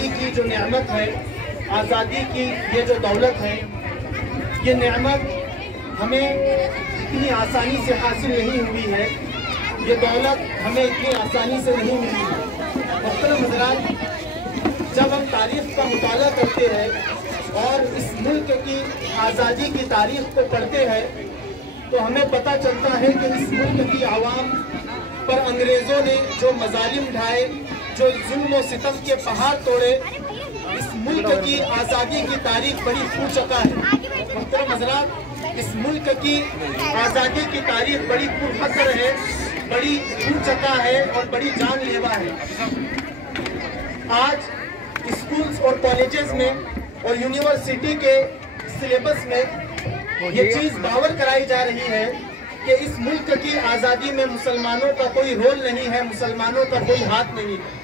آزادی کی جو نعمت ہے، آزادی کی یہ جو دولت ہے، یہ نعمت ہمیں اتنی آسانی سے حاصل نہیں ہوئی ہے، یہ دولت ہمیں اتنی آسانی سے نہیں ملی ہے۔ محترم حضرات، جب ہم تاریخ کا مطالعہ کرتے ہیں اور اس ملک کی آزادی کی تاریخ کو پڑھتے ہیں تو ہمیں پتہ چلتا ہے کہ اس ملک کی عوام پر انگریزوں نے جو مظالم ڈھائے، جو ظلم و ستم کے پہاڑ توڑے، اس ملک کی آزادی کی تاریخ بڑی پھول چکا ہے۔ محترم حضرات، اس ملک کی آزادی کی تاریخ بڑی پرفخر ہے، بڑی پھول چکا ہے اور بڑی جان لیوا ہے۔ آج اسکولز اور کالجز میں اور یونیورسٹی کے سلیبس میں یہ چیز باور کرائی جا رہی ہے کہ اس ملک کی آزادی میں مسلمانوں کا کوئی رول نہیں ہے، مسلمانوں کا کوئی ہاتھ نہیں ہے۔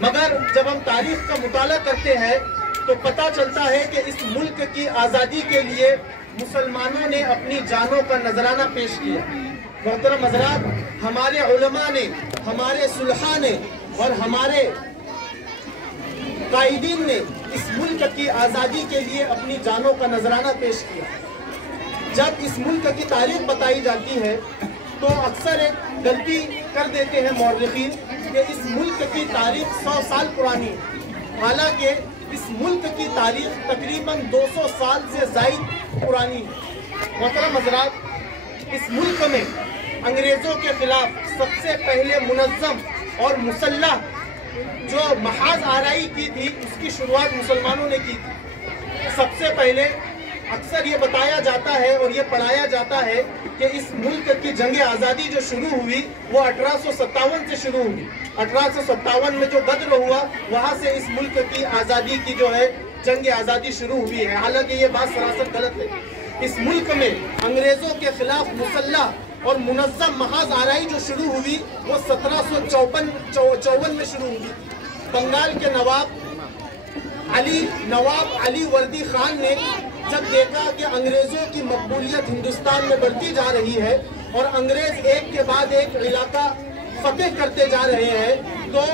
مگر جب ہم تاریخ کا مطالعہ کرتے ہیں تو پتہ چلتا ہے کہ اس ملک کی آزادی کے لیے مسلمانوں نے اپنی جانوں کا نذرانہ پیش کیا۔ محترم حضرات، ہمارے علماء نے، ہمارے صلحاء نے اور ہمارے قائدین نے اس ملک کی آزادی کے لیے اپنی جانوں کا نذرانہ پیش کیا۔ جب اس ملک کی تاریخ بتائی جاتی ہے تو اکثر ایک غلطی کر دیتے ہیں مورخین کہ اس ملک کی تاریخ 100 سال پرانی ہے، حالانکہ اس ملک کی تاریخ تقریباً 200 سال سے زائد پرانی ہے۔ محترم حضرات، اس ملک میں انگریزوں کے خلاف سب سے پہلے منظم اور مسلح جو محاذ آرائی کی تھی، اس کی شروعات مسلمانوں نے کی تھی۔ سب سے پہلے اکثر یہ بتایا جاتا ہے اور یہ پڑھایا جاتا ہے کہ اس ملک کی جنگ آزادی جو شروع ہوئی وہ 1857 سے شروع ہوئی۔ 1857 میں جو غدر ہوا، وہاں سے اس ملک کی آزادی کی جو ہے جنگ آزادی شروع ہوئی ہے، حالانکہ یہ بات سراسر غلط ہے۔ اس ملک میں انگریزوں کے خلاف مسلح اور منظم محاذ آرائی جو شروع ہوئی وہ 1754 میں شروع ہوئی۔ بنگال کے نواب علی وردی خان نے جب دیکھا کہ انگریزوں کی مقبولیت ہندوستان میں بڑھتی جا رہی ہے اور انگریز ایک کے بعد ایک علاقہ فتح کرتے جا رہے ہیں، تو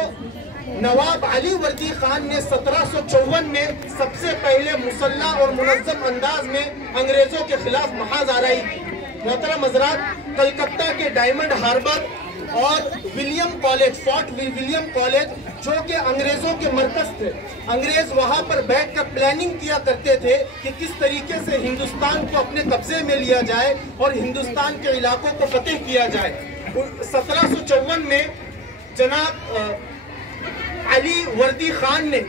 نواب علی وردی خان نے 1754 میں سب سے پہلے مسلح اور منظم انداز میں انگریزوں کے خلاف محاذ آرائی کی۔ محترم حضرات، کلکتہ کے ڈائمنڈ ہاربر اور فورٹ ولیم کالج جو کہ انگریزوں کے مرکز تھے، انگریز وہاں پر بیٹھ کر پلاننگ کیا کرتے تھے کہ کس طریقے سے ہندوستان کو اپنے قبضے میں لیا جائے اور ہندوستان کے علاقوں کو فتح کیا جائے۔ 1754 میں جناب علی وردی خان نے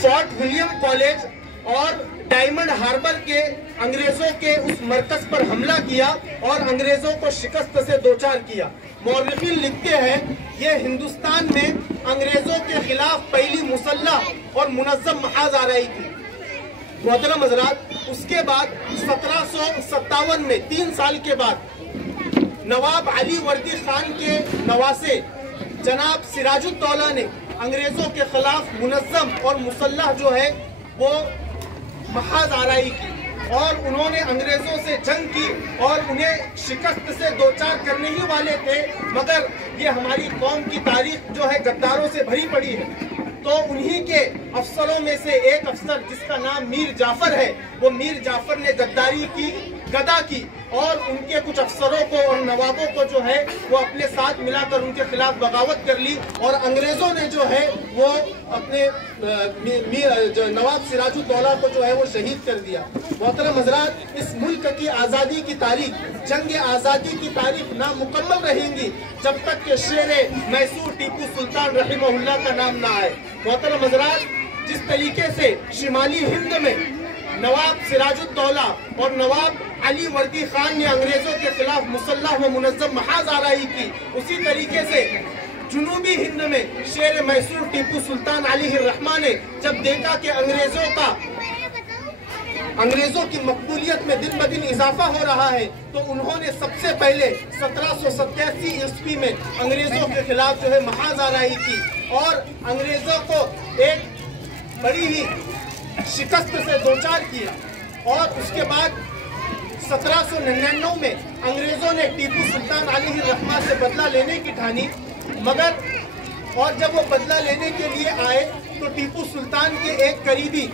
فورٹ ولیم کالج اور ڈائمنڈ ہاربر کے انگریزوں کے اس مرکز پر حملہ کیا اور انگریزوں کو شکست سے دوچار کیا۔ مورخین لکھتے ہیں یہ ہندوستان میں انگریزوں کے خلاف پہلی مسلح اور منظم محاذ آرائی تھی۔ محترم حضرات، اس کے بعد 1757 میں 3 سال کے بعد نواب علی وردی خان کے نواسے جناب سراج الدولہ نے انگریزوں کے خلاف منظم اور مسلح جو ہے وہ محاذ آرائی کی اور انہوں نے انگریزوں سے جنگ کی اور انہیں شکست سے دوچار کرنے ہی والے تھے، مگر یہ ہماری قوم کی تاریخ جو ہے غداروں سے بھری پڑی ہے۔ تو انہی کے افسروں میں سے ایک افسر جس کا نام میر جعفر ہے، وہ میر جعفر نے غداری کی، غدا کی اور ان کے کچھ افسروں کو اور نوابوں کو جو ہے وہ اپنے ساتھ ملا کر ان کے خلاف بغاوت کر لی اور انگریزوں نے جو ہے وہ اپنے نواب سراج الدولہ کو جو ہے وہ شہید کر دیا۔ محترم حضرات، اس ملک کی آزادی کی تاریخ، جنگ آزادی کی تاریخ نامکمل رہیں گی جب تک کہ شیر میسور ٹیپو سلطان رحمہ اللہ کا نام نہ آئے۔ محترم حضرات، جس طریقے سے شمالی ہند میں نواب سراج الدولہ اور نواب علی وردی خان نے انگریزوں کے خلاف مسلح و منظم محاذ آرائی کی، اسی طریقے سے جنوبی ہند میں شیر میسور ٹیپو سلطان علیہ الرحمہ نے جب دیکھا کہ انگریزوں کی مقبولیت میں دن بدن اضافہ ہو رہا ہے تو انہوں نے سب سے پہلے 1787 عیسوی میں انگریزوں کے خلاف جو ہے محاذ آرائی کی اور انگریزوں کو ایک بڑی ہی شکست سے دوچار کیا اور اس کے بعد 1799 میں انگریزوں نے ٹیپو سلطان علیہ الرحمہ سے بدلہ لینے کی ٹھانی، مگر اور جب وہ بدلہ لینے کے لیے آئے تو ٹیپو سلطان کے ایک قریبی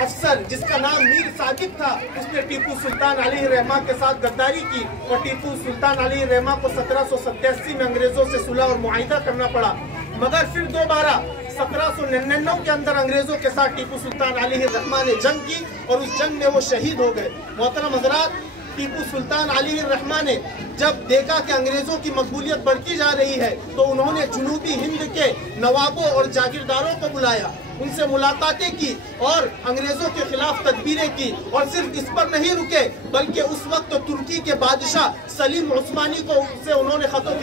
افسر جس کا نام میر ساجد تھا، اس نے ٹیپو سلطان علیہ الرحمہ کے ساتھ غداری کی اور ٹیپو سلطان علیہ الرحمہ کو 1787 میں انگریزوں سے صلح اور معاہدہ کرنا پڑا، مگر پھر دوبارہ 1799 کے اندر انگریزوں کے ساتھ ٹیپو سلطان علیہ الرحمہ نے جنگ کی اور اس جنگ میں وہ شہید ہو گئے۔ محترم حضرات، ٹیپو سلطان علیہ الرحمہ نے جب دیکھا کہ انگریزوں کی مقبولیت بڑھتی جا رہی ہے تو انہوں نے جنوبی ہند کے نوابوں اور جاگیرداروں کو بلایا، ان سے ملاقاتیں کی اور انگریزوں کے خلاف تدبیریں کی، اور صرف اس پر نہیں رکے بلکہ اس وقت ترکی کے بادشاہ سلیم عثمانی سے انہوں نے خط و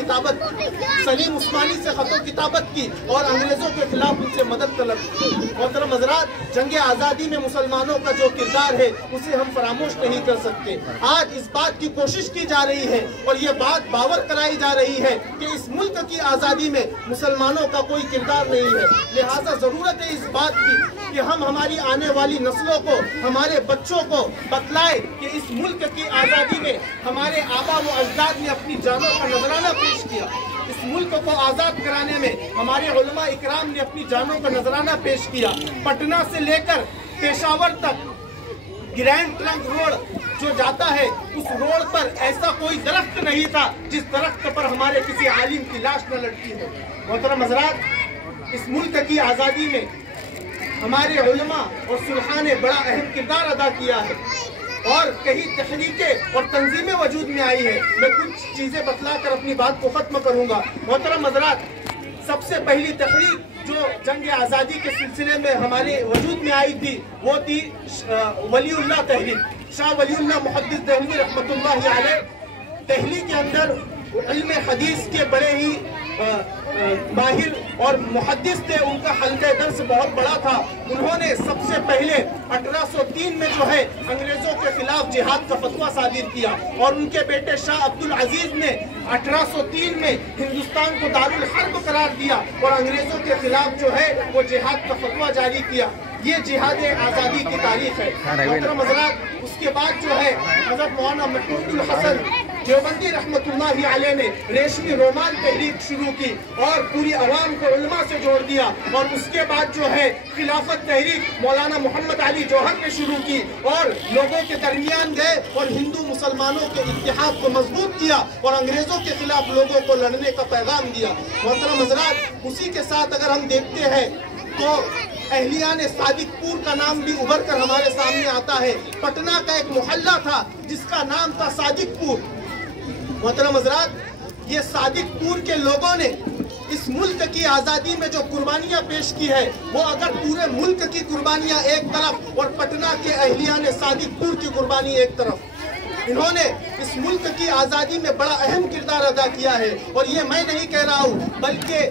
کتابت کی اور انگریزوں کے خلاف ان سے مدد طلب کی۔ محترم حضرات، جنگ آزادی میں مسلمانوں کا جو کردار ہے اسے ہم فراموش نہیں کر سکتے۔ آج اس بات کی کوشش کی جا رہی ہے اور یہ بات باور کرائی جا رہی ہے کہ اس ملک کی آزادی میں مسلمانوں کا کوئی کردار نہیں ہے، لہٰذا ضرورت ہے اس بات کی کہ ہم ہماری آنے والی نسلوں کو، ہمارے بچوں کو بتلائیں کہ اس ملک کی آزادی میں ہمارے آبا و اجداد نے اپنی جانوں کا نذرانہ پیش کیا، اس ملک کو آزاد کرانے میں ہمارے علماء اکرام نے اپنی جانوں کا نذرانہ پیش کیا۔ پٹنہ سے لے کر پشاور تک گرینڈ ٹرنک روڈ جو جاتا ہے، اس روڈ پر ایسا کوئی درخت نہیں تھا جس درخت پر ہمارے کسی عالم کی لاش نہ لٹکی ہو۔ محترم حضرات، اس ملک کی آزادی میں ہمارے علماء اور صلحاء نے بڑا اہم کردار ادا کیا ہے اور کئی تحریکیں اور تنظیمیں وجود میں آئی ہے۔ میں کچھ چیزیں بتلا کر اپنی بات کو ختم کروں گا۔ محترم حضرات، سب سے پہلی تحریک جو جنگ آزادی کے سلسلے میں ہمارے وجود میں آئی تھی وہ تھی ولی اللہ تحریک۔ شاہ ولی اللہ محدث دہلوی رحمۃ اللہ علیہ دہلی کے اندر علم حدیث کے بڑے ہی ماہر اور محدث تھے، ان کا حلقہ درس بہت بڑا تھا۔ انہوں نے سب سے پہلے 1803 میں جو ہے انگریزوں کے خلاف جہاد کا فتویٰ صادر کیا اور ان کے بیٹے شاہ عبد العزیز نے 1803 میں ہندوستان کو دارالحرب قرار دیا اور انگریزوں کے خلاف جو ہے وہ جہاد کا فتویٰ جاری کیا۔ یہ جہاد آزادی کی تاریخ ہے۔ محترم حضرات، اس کے بعد جو ہے حضرت مولانا محمود الحسن دیوبندی رحمۃ اللہ علیہ نے ریشمی رومال تحریک شروع کی اور پوری عوام کو علماء سے جوڑ دیا، اور اس کے بعد جو ہے خلافت تحریک مولانا محمد علی جوہر نے شروع کی اور لوگوں کے درمیان گئے اور ہندو مسلمانوں کے اتحاد کو مضبوط کیا اور انگریزوں کے خلاف لوگوں کو لڑنے کا پیغام دیا۔ محترم حضرات، اسی کے ساتھ اگر ہم دیکھتے ہیں تو اہلیان صادق پور کا نام بھی ابھر کر ہمارے سامنے آتا ہے۔ پٹنہ کا ایک محلہ تھا جس کا نام تھا صادق پور۔ محترم حضرات، یہ صادق پور کے لوگوں نے اس ملک کی آزادی میں جو قربانیاں پیش کی ہے وہ اگر پورے ملک کی قربانیاں ایک طرف اور پٹنہ کے اہلیان صادق پور کی قربانی ایک طرف، انہوں نے اس ملک کی آزادی میں بڑا اہم کردار ادا کیا ہے۔ اور یہ میں نہیں کہہ رہا ہوں بلکہ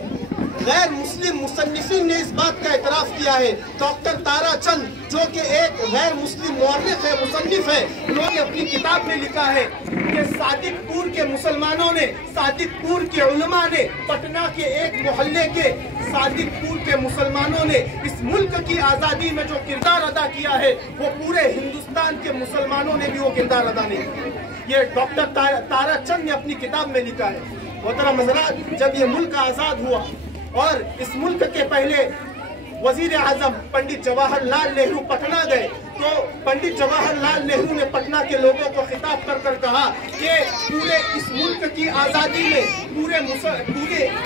غیر مسلم مصنفین نے اس بات کا اعتراف کیا ہے۔ ڈاکٹر تارا چند جو کہ ایک غیر مسلم مورخ ہے، مصنف ہے، انہوں نے اپنی کتاب میں لکھا ہے کہ صادق پور کے مسلمانوں نے، صادق پور کے علماء نے، پٹنہ کے ایک محلے کے صادق پور کے مسلمانوں نے اس ملک کی آزادی میں جو کردار ادا کیا ہے وہ پورے ہندوستان کے مسلمانوں نے بھی وہ کردار ادا نہیں کیا۔ یہ ڈاکٹر تارا چند نے اپنی کتاب میں لکھا ہے۔ محترم حضرات، جب یہ ملک آزاد ہوا اور اس ملک کے پہلے وزیر اعظم پنڈت جواہر لال نہرو پٹنہ گئے تو پنڈت جواہر لال نہرو نے پٹنہ کے لوگوں کو خطاب کر کہا کہ پورے اس ملک کی آزادی میں پورے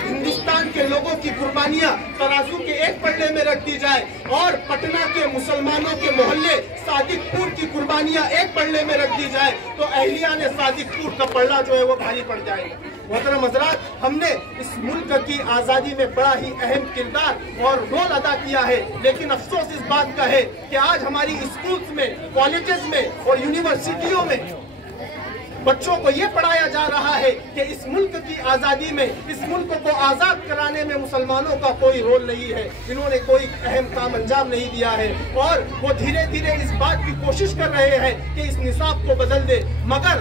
ہندوستان کے لوگوں کی قربانیاں ترازو کے ایک پلڑے میں رکھ دی جائے اور پٹنہ کے مسلمانوں کے محلے صادق پور کی قربانیاں ایک پلڑے میں رکھ دی جائے تو اہلیان صادق پور کا پلڑا جو ہے وہ بھاری پڑ جائے گا۔ محترم حضرات، ہم نے اس ملک کی آزادی میں بڑا ہی اہم کردار اور رول ادا کیا ہے، لیکن افسوس اس بات کا ہے کہ آج ہماری اسکولز میں، کالجز میں اور یونیورسٹیوں میں بچوں کو یہ پڑھایا جا رہا ہے کہ اس ملک کی آزادی میں، اس ملک کو آزاد کرانے میں مسلمانوں کا کوئی رول نہیں ہے، انہوں نے کوئی اہم کام انجام نہیں دیا ہے، اور وہ دھیرے دھیرے اس بات کی کوشش کر رہے ہیں کہ اس نصاب کو بدل دے، مگر